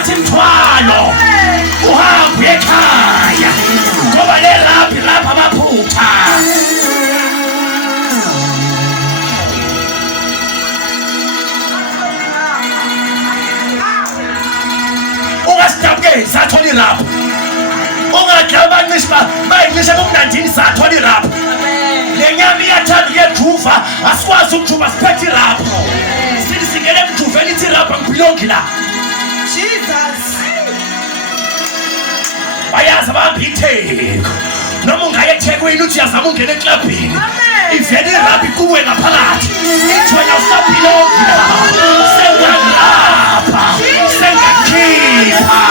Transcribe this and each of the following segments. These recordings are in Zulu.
uthatha imthwalo uhambe ekhaya ngoba le rap amaphutha. Ungasidabukeli sathola irap. Ungadlaba ngisho bayingisha kumnandini sathola irap. Le nyama iyathanda ukujuva asikwazi ukujuva siphethe irap. Sithi singene emjuveni ithi irap angibhilongi la. Jesus. Bayazi abahamba itheko. Noma ungaya eThekwini uthi uyazama ungena eklabhini. Ivele irap kuwe ngaphakathi. Ithi wena usabhilongi la. Sengiyalapha. Sengiyakhipha.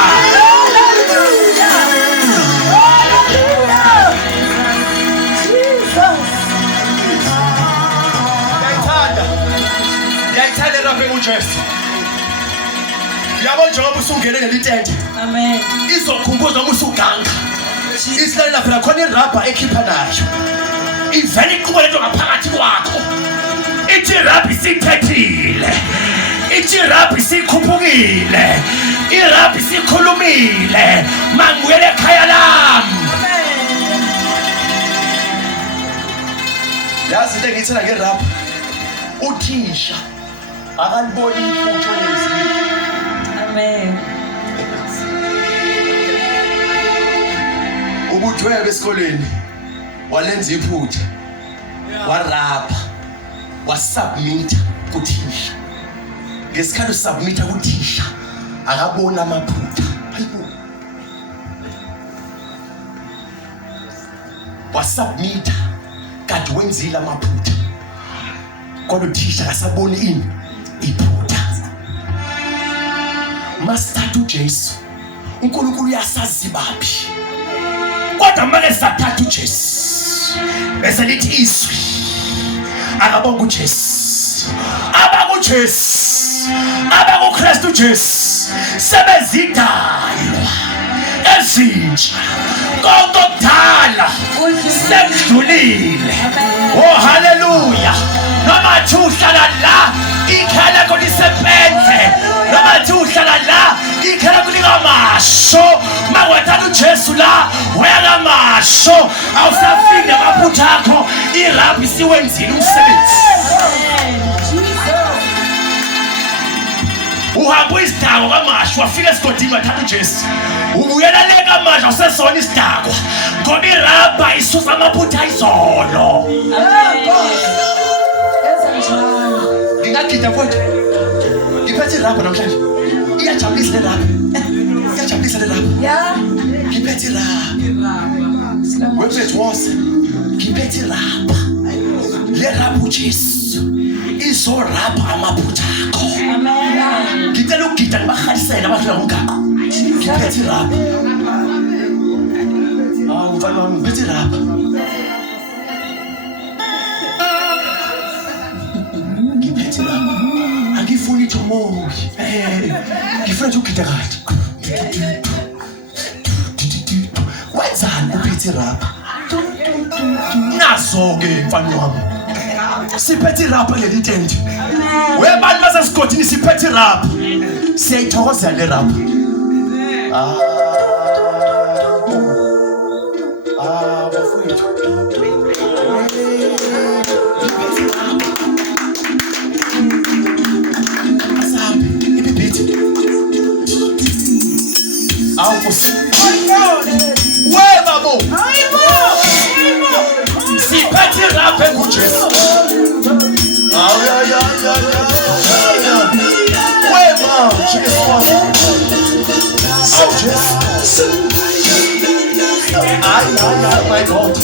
Ngiyayithanda irap engujesu. Yabo njengoba usungene leli tente. Amen. Izokhumbuza uma usuganga. Isilalela phela khona irabha ekhipha nayo. Ivele iqubo lento ngaphakathi kwakho. Ithi irabha isiphethile. Ithi irabha isikhuphukile. Irabha isikhulumile. Mangibuyele ekhaya lami. Amen. Yazi into engiyithela ngerabha. Uthisha akaliboni iphutho lezi. Amen. Ubudwebe esikoleni walenza iphutha warapha wasubmit kuthisha. Ngesikhathi usubmit kuthisha akabona amaphutha. Hayibo. Wasubmit kanti wenzile amaphutha. Kodwa uthisha akasaboni ini iphutha. Masithatha uJesu. uNkulunkulu uyasazi baphi. Kodwa manje sathatha uJesu. Bese lithi izwi. Akabonga uJesu. AbakuJesu. AbakuKristu uJesu. Sebezidalwa ezintsha. Konke okudala sekudlulile. Oh hallelujah. Noma uhlala la ikhala kolisephethe. Noma uhlala la ikhala kulikamasho. Mawathatha uJesu la welamasho awusafika amaphutha akho. Irabha isiwenzile umsebenzi. Uhamba isidakwa kamasho wafika Esigodini wathatha uJesu. Ubuyela le kamasho usesona isidakwa. Ngoba irabha isusa amaphutha Isono. Ngingagida mfowethu. Ngiphethe irabha namhlanje. Iyajabulisa le rabha. Iyajabulisa le rabha. Yeah. Ngiphethe irabha. Website wose. Ngiphethe irabha. Le rabha uJesu. Izorabha amaphutha akho. Amen. Ngicela ukugida ngibahalisele abadlula ngomgaqo. Ngiphethe irabha. Mfana wami ngiphethe irabha. Ngiphethe irabha. Angifuni ithomo. Ngifuna ukugida kahle. Wenzani uphethe irabha? Naso ke mfana wami. Siphethe irabha leli tente. Webantu baseSigodini siphethe irabha. Siyayithokozela le rabha. Bafowethu. Asabe ibibhithi. Awukosi. Webabo. Siphethe irabha enguJesu. Wema Jesu. Oh Jesu. My God.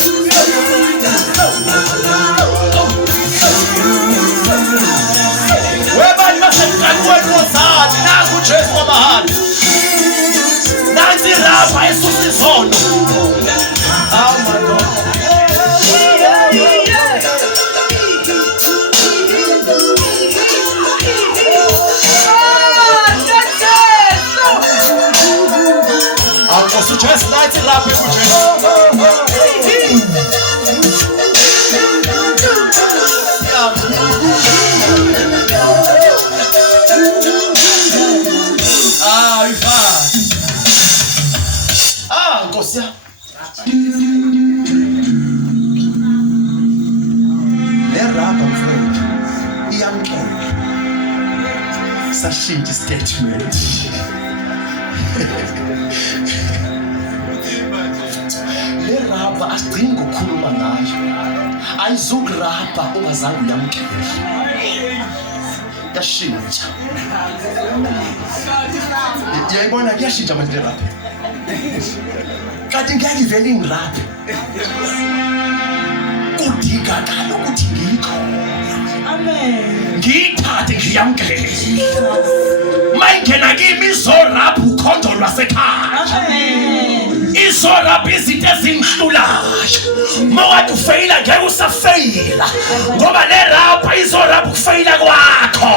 Wema nimasenkanweni wozali nangu Jesu wamahali. Nansi irabha Esusa Isono. Oh my God. Just light it up, ashintshe statement. Le rapa asigcini ngokukhuluma ngayo. Ayizokurapa ungazange uyamkele. Yashintsha. Yayibona kuyashintsha manje le rapa. Kanti ngeke ivele ingiraphe. Kudingakala ukuthi ngikhona. Amen. Ngithathe ngiyamkele. Mayingena kimi izorapha ukhondo lwasekhaya. Amen. Izorapha izinto ezingihlulayo. Mawuthi ufeyila ngeke usafeyila. Ngoba le rapha izorapha ukufeyila kwakho.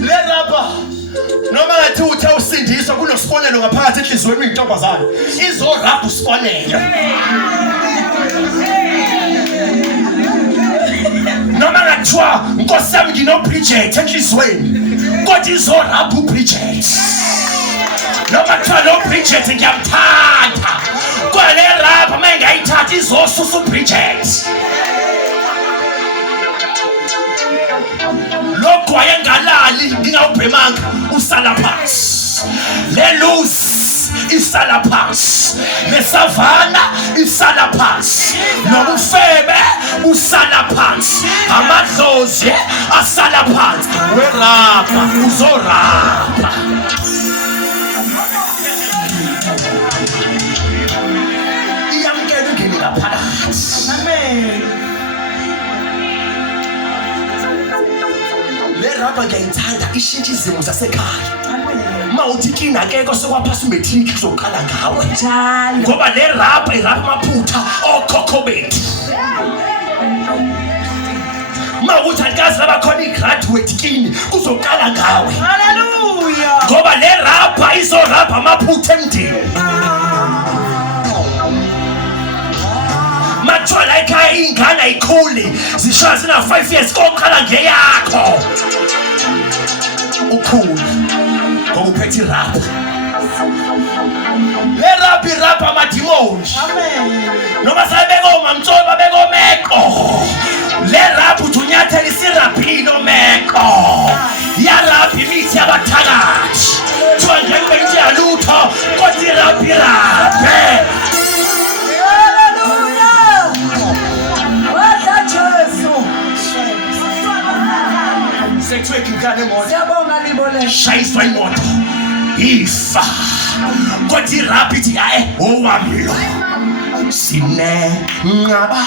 Le rapha noma ngathi uthe usindiswa kunosibonelo ngaphakathi enhliziyweni yentombazana. Izorapha usibonelo. Noma ngathiwa Nkosi yami ngino-Bridget enhliziyweni, kodwa izorapha u-Bridget. Noma kuthiwa lo Bridget ngiyamthanda, kodwa le rapha uma ngayithatha izosusa u-Bridget. Lokho wayengalali ngingawubhemanga usala phansi. Le lusi isala phansi. Le savana isala phansi. Nobufebe usala phansi. Amadlozi asala phansi. Werapha uzorapha. Iyamkela ungene ngaphakathi. Amen. Le rapha ngiyayithanda ishintsha izimo zasekhaya. Mawuthi inkinga akekho sekwaphasa umethiniki kuzoqala ngawe. Ngoba le rapha irapha amaphutha okhokho bethu. Mawuthi angazi labakhona igraduate kini kuzoqala ngawe. Hallelujah. Ngoba le rapha izorapha amaphutha emndeni. Mathola ekhaya ingane ayikhuli zishaya zina 5 years koqala ngeyakho. Ukhulu ngoba uphethe irapha. Le rapha irapha amadimoni. Amen. Noma sayibeka omamtsolo babeka omeko. Le rapha uthunyathela isiraphini omeko. Yarapha imithi yabathakathi. Kuthiwa ngeke ube into yalutho kodwa irapha iraphe. Shayiswa imoto ifa kodwa irapha ithi aye owamlo sinengaba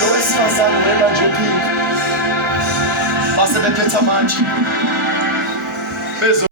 Lo wesifazane wayebanje phika. Base bephetha manje.